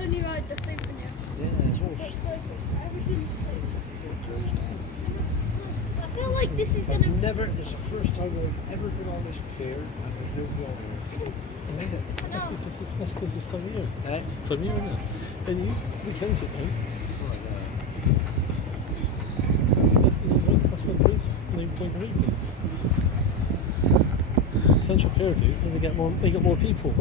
only ride that's open here. Yeah, it's all That's focus. Everything's closed. I feel like this is gonna. It's the first time I've ever been on this pier and there's no water. No. That's because it's time of year. Eh? Time of year, isn't it? And we can sit down. That's what it is. They point to read. Central Pier do is they get more people.